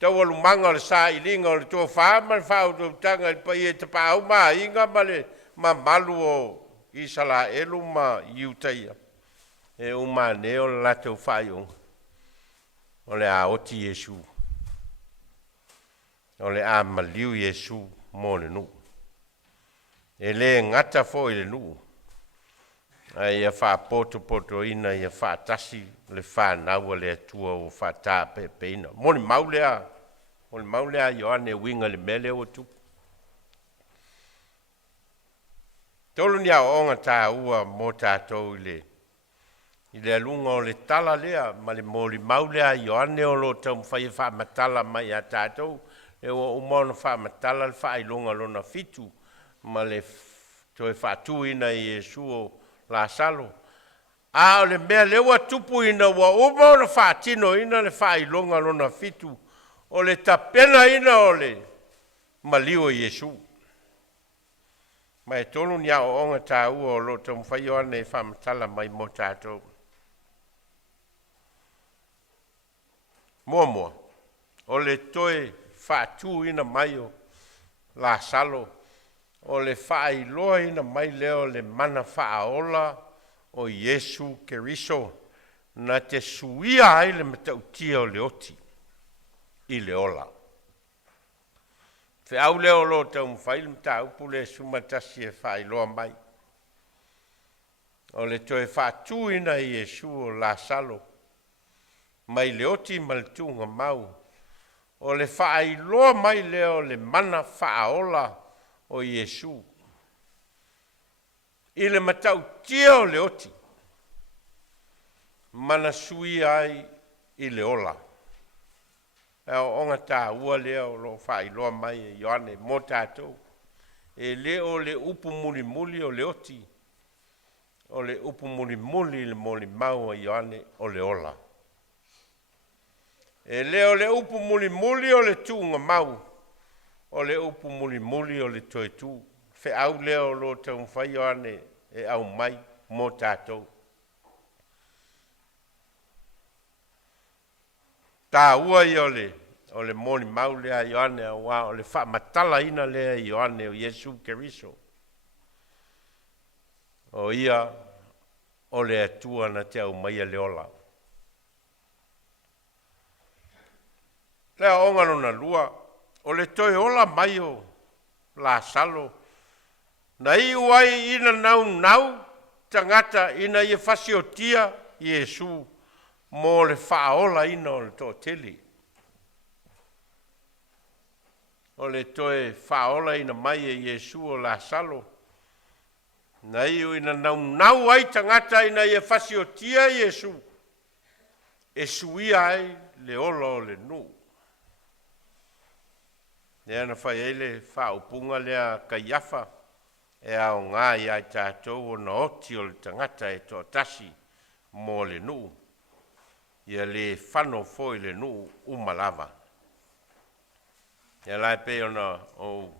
Tau alumanga le sa ilinga o le tua whaama le whao tau tanga I pai e te pāu maa inga ma le ma malu o isala elu ma iutai. E uma ne o le latau whaiunga. O le a oti Yesu. O le a maliu Yesu mo le nu. E le ngata fo I le nu. Ia wha poto ina ia wha tasi le wha naua le atua o wha tā pepe ina. Moni maulea Ioane winga le mele o tupu. Tolu ni a onga tā ua mō tātou I le alunga o le tala lea, ma le moli maulea Ioane o lo tau mwhai wha matala mai a tātou. E o umona wha matala le wha ilunga lona fitu, ma le toi wha tu ina I Yesu o la salo. A o le mea lewa tupu ina wa uma o na whaatino ina le whailonga lona fitu. O le tapena ina o le maliu o Yesu. Mai tolu ni a o onga tā ua o lo tamu whaioane I whamatala mai mo tātou. Mua. O le toe whaatu ina mai o la salo. O le whaailoa ina mai leo le mana whaaola o Yesu Keriso na te suia ai le matautia o le oti I le ola. Fe au leo lo tau mwhaile mta upu le sumatasi e whaailoa mai. O le toe whaatu ina I Yesu o la salo. Mai le oti maltunga mau. O le whaailoa mai leo le mana whaaola o Yesu. I le matau tia o le oti. Mana sui ai I le ola. E o onga tā ua lea o lo whailoa mai e Ioane mo tātou. E leo le upu muli o le oti. O le upu muli le moli mau o Ioane o le ola. E leo le upu muli o le tunga mau. O le upu muli o le toe tu. Fe au leo lo tau mwhai Ioane e au mai mo tātou. Tā ua I o le moni mau lea Ioane a wā o le wha matala ina lea Ioane o Yesu Keriso. O ia o le atua na te au mai le ola. Lea ongano na lua. O le toi ola mai o la salo. Na I uai ina nau tangata ina I whasi o tia Yesu mo le whaola ina o le tō teli. o le toe whaola ina mai e Iesu o la salo. Na iu ina nau ai tangata ina ia whasi o tia Iesu. E suia ai le ola o le nu. Ne ana whai eile whaupunga lea kaiafa. E au ngā ia i tātou o na oti o le tangata e toa tasi mō le nu. Ia le whano foi le nu umalava. Ia lai pe ona o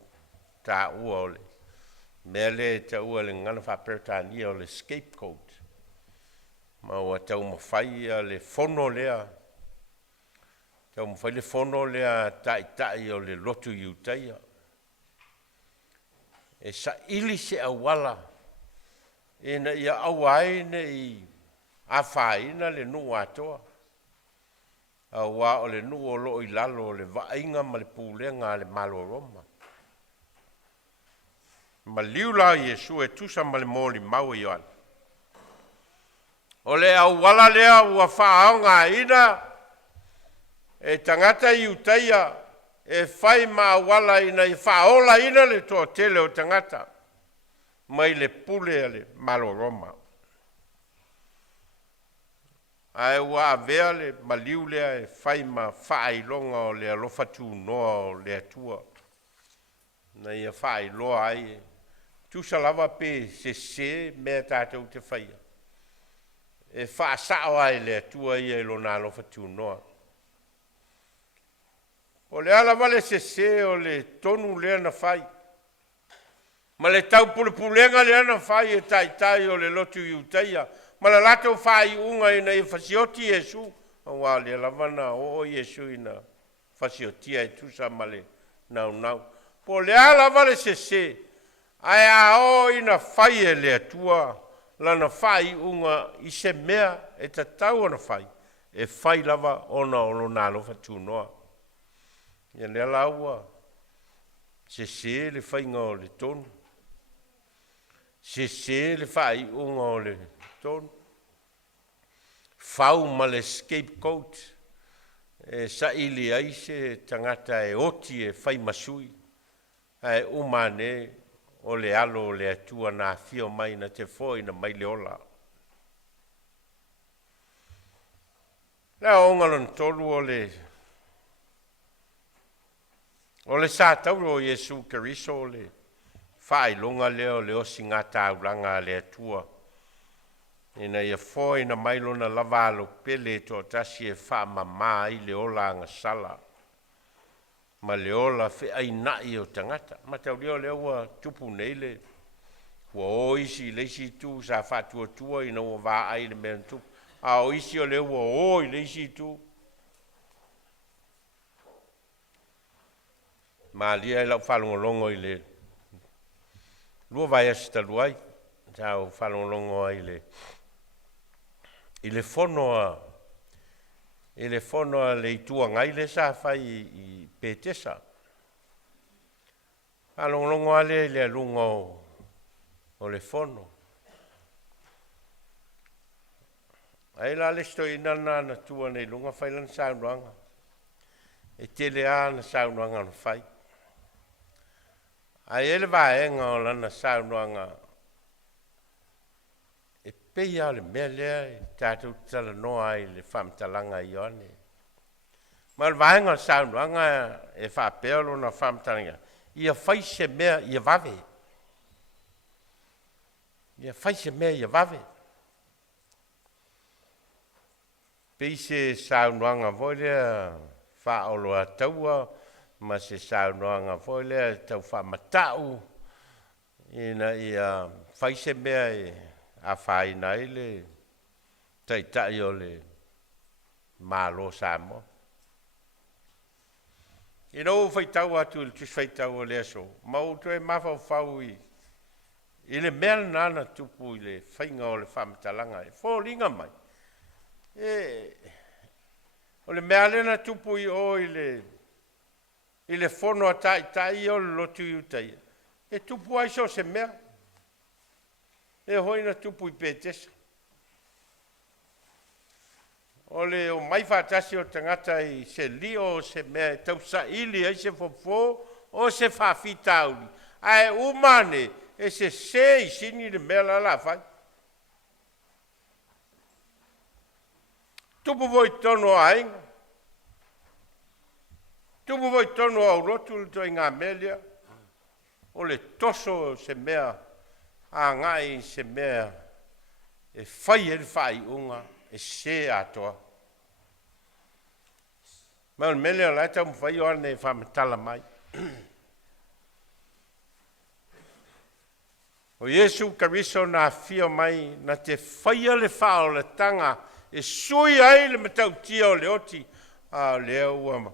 tā ua o le. Mea le ta ua le ngana whaperetania o le scapegoat. Ma ua tau mawhai le fono lea. Tau mawhai le fono lea tai o le lotu iutaia. E sa ili se awala. E na ia awaine i awhaina le nu atoa. Awa o le nu o lo i lalo le vainga ma le pūlenga le malo roma. Ma liula Iesu e tusa ma le mōli mau i oan. O le awala lea ua whaaonga ina e tangata i utaia e whai ma awala ina i whaola ina le toa tele o tangata mai le pule le malo roma. Ai ua avea le maliu lea e whai ma whailonga o le alofatu noa o le atua. Na ia whailoa ai tusa lava pe se mea tātou te whaia. E whaasao ai le atua ia ilo nā alofatu noa. O le ala vale se o le tonu lea na whai. Ma le tau pulenga lea na whai e tai o le lotu iutaia. Ma la lato whai unga ina i whasioti Iesu. Awa le lavana o Iesu ina whasiotia e tusa ma le nau. Po le ala vale se ai a o ina whai e le atua. Lana whai unga i se mea e tatau ana whai. E whai lava ona o nā lofa tūnoa. Ia lea laua, se le whainga o le tonu. Se le whai unga o le tonu. Whau ma le scapegoat. E sa ili aise tangata e oti e whai masui. Ai umane o le alo o le atua nā whio mai na te fōi na mai le ola. Lea ongalon tolu o le sātauro o Iesu Keriso o le whailonga leo le osi ngā tāuranga le atua. Ina ia fōi na mailona lavalo pele to tasi e wha mamā i le ola anga sala. Ma le ola whi ai nai o tangata. Ma tau leo leo ua tupu nei le. Ua o isi le isi tu sa whatua tua ina ua wā ai le mea tupu. A o isi o leo ua o i le isi tu. Ma lia e lau whalongolongo i le. Lua vai asita luai. Tau whalongolongo i le. I le whonoa. I le whonoa le itua ngai le sa whai i pētesa. Whalongolongo ale le alunga o le whono. Ai la le stoi nana na tua nei lunga whailan saunuanga. E tele a na saunuanga na whai. Ai ele vaenga o lana saunuanga. E peia le mea lea e tātou tala noa ai le whamtalanga i one. Ma le vaenga o saunuanga e whapeolo na whamtalanga. Ia whai se mea ia vave. Ia whai se mea ia vave. Pei se saunuanga voi lea whaolo a taua. Ma se saunoanga foi lea tau whamatau ina ia whaise mea e a whaina i le taitai o le mālo Samoa. Ina o whaitau atu il tus whaitau o lea so. Mau tu e mawhau whau i le mea nana tupu i le whainga o le whamatalanga e whōlinga mai. O le mea lena tupu i o i le whono a tai o lotu iutaia. E tupu ai so se mea. E hoina tupu i pētesa. O le o mai whātasi o tangata i se lio o se mea. E tau sa ili ai se fofo o se whawhitauri. Ai umane, e se I sini le mea la whai. Tupu voi tono ainga. Tupu voi tono au Lotu le toi ngā melia. O le toso se mea, a ngai se mea, e whai e le whai unga, e se atoa. Ma le melia lai tau mwhai o ane e whamatala mai. O Yesu Kariso na fia mai, na te whaia le whao le tanga, e sui ai le matau tia o le oti, a lea ua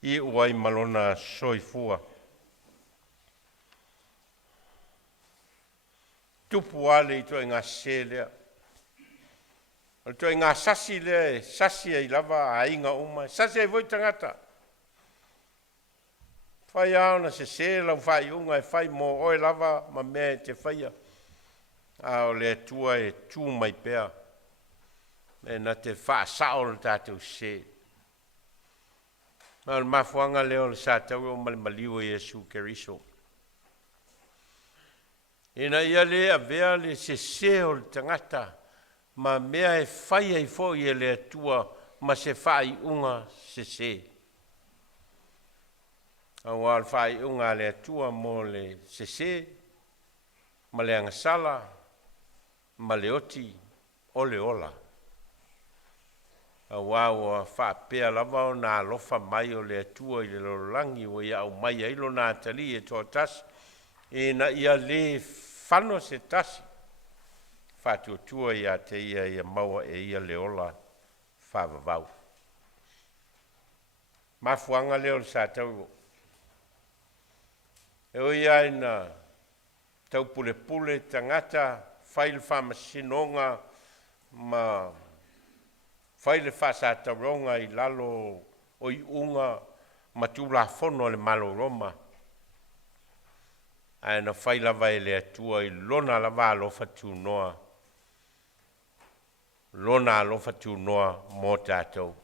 I uai malona soifua. Tupu ale I toi ngā se lea. O toi ngā sasi lea, sasi ai lava a inga uma, sasi ai voi tangata. Whai au na se lau whai unga e whai mo oe lava ma mea te whaia. A o lea tua e tū mai pēa. E na te wha sao le tātou se. Ma le mafuanga leo le sātau o maliu e Yesu Keriso. Ina ia le a vea le se o le tangata. Ma mea e whai ai fo I le tua ma se whai unga se. A wal whai unga le tua mo le se. Ma le angasala. Ma le oti o le ola. A wāua whapea lava o nā lofa mai o le atua I le lorangi o ia au mai ailo nā tali e tō tasi. E na ia le whano se tasi. Whātua ia te ia maua e ia le ola whāvavau. Mafuanga leo le sātau. E o ia ina tau pule tangata whaile whamasinonga ma whai le whasataronga I lalo o I unga matula fono le malo roma. Aina whai lava e le atua I lona lava alofa tu noa. Lona alofa tu noa mō tātou.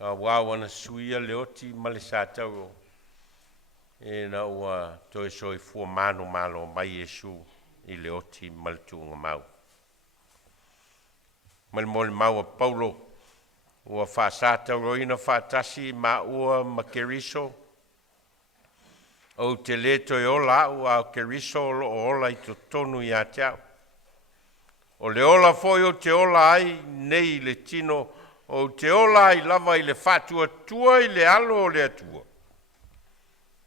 A wāwana suia leoti male sātaro. E na ua toi soi fua mano malo mai Yesu I leoti male tūnga mau. Mali mole maua Paulo, ua whaasata roina whaatasi ma ua ma keriso. O te leto I ola ua o keriso o ola I to tonu I a teau. O le ola foi o te ola ai nei le tino, o te ola I lava I le whatua tua I le alo o le atua.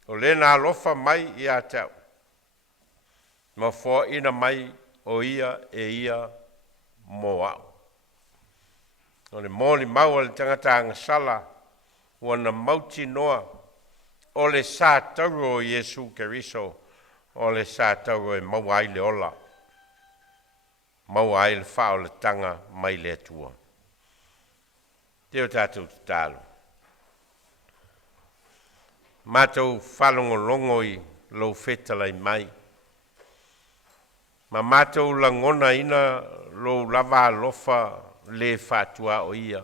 O le na alofa mai I a teau. Ma fo ina mai o ia e ia mo au. O le mōli maua le tangata angasala, ua na mauti noa, o le sātauro o Yesu Keriso, o le sātauro e maua ai le ola. Maua ai le whao le tanga mai le atua. Te o tātou te tālo. Mātou whalongo longoi lo whetalai mai. Ma mātou langona ina lo lava lofa le whatua o ia.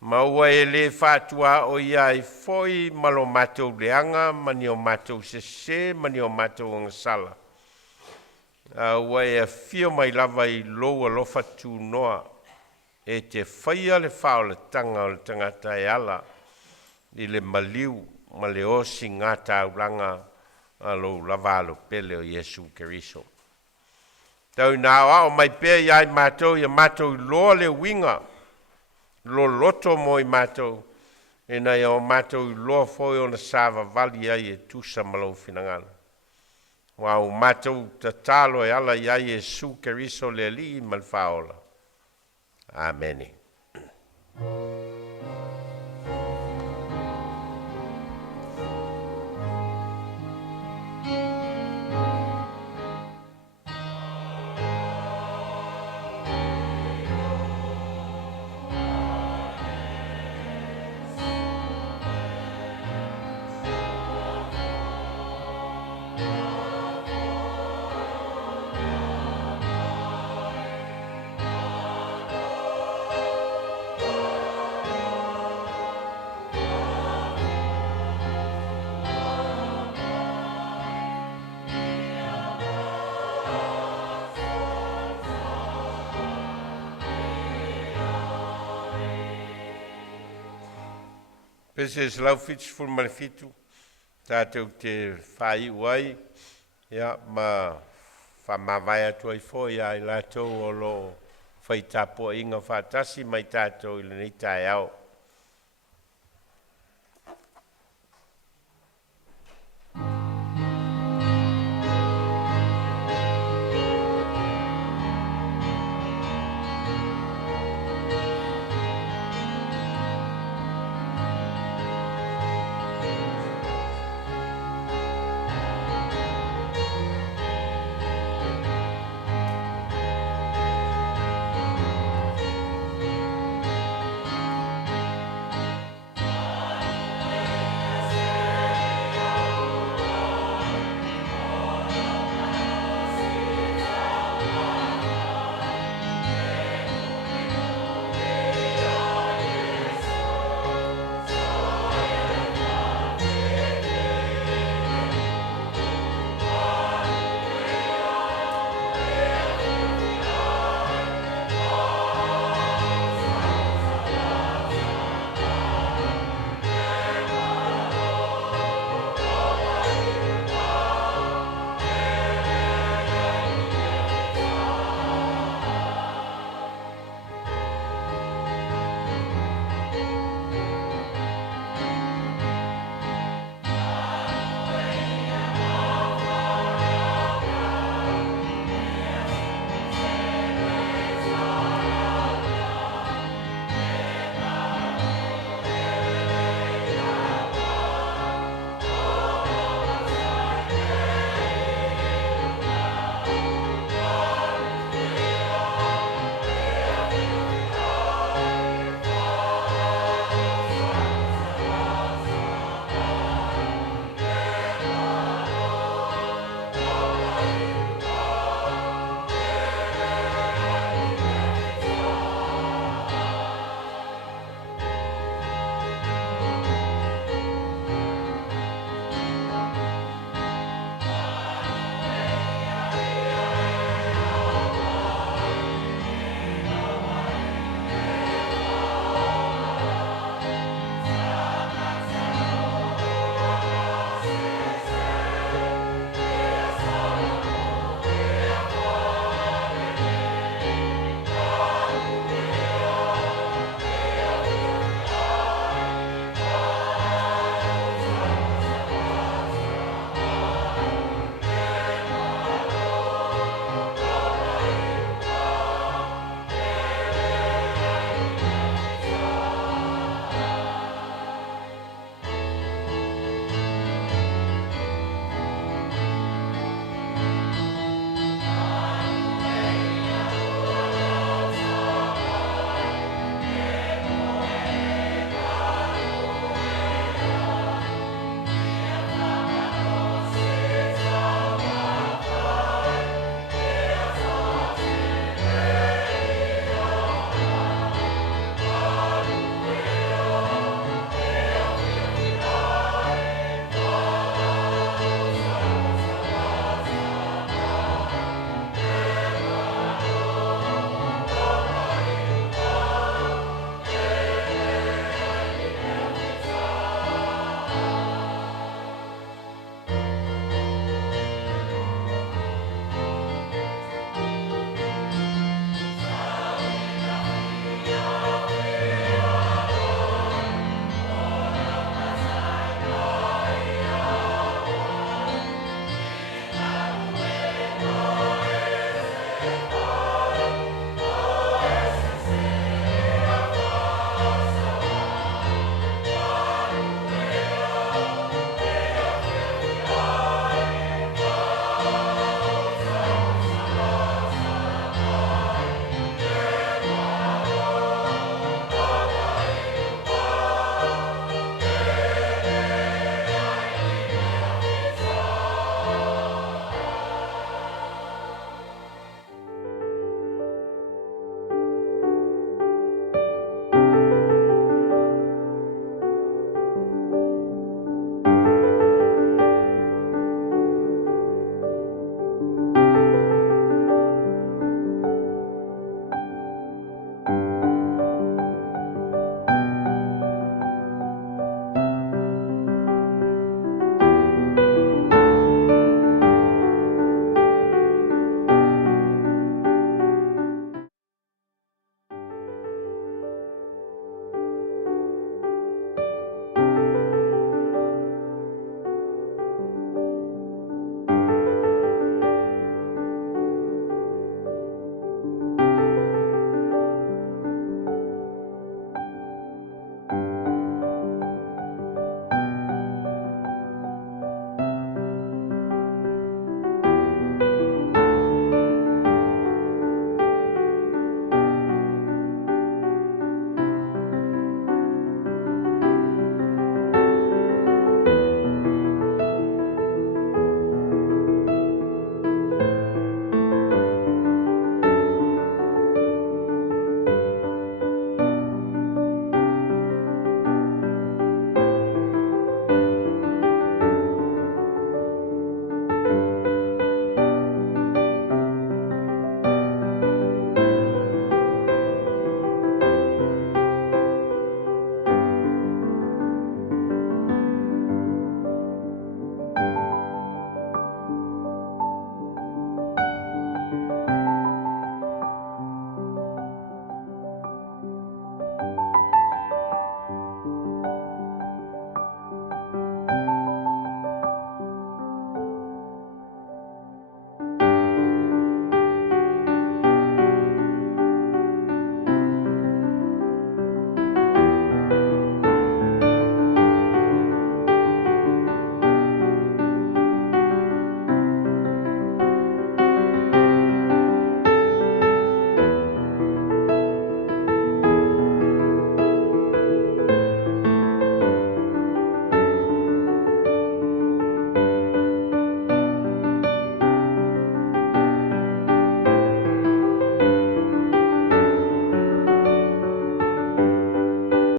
Maua e le whatua o ia I foi malo mātou leanga, mani o mātou se, mani o mātou ngasala. Ua e fio mai lava I loa lofa tū noa, e te whaia le whao le tanga o le tangata e ala, I le maliu, ma le osi ngā tauranga, a lo lava lo pele o Yesu Keriso. Tau nā o mai pēr iai mātou, ia mātou loa le winga, lo loto mo I mātou, e nei o mātou loa foi o na sāva vali ai e tusa malau finangana. Wau mātou ta tālo e ala iai e su Keriso le li malfaola. Ameni. Pese se lau fitu fulu male fitu. Tātou te whai uai. Ia, ma whamawai atu ai fo ia i lātou o lo whaitapo inga whātasi mai tātou i le nei tai au.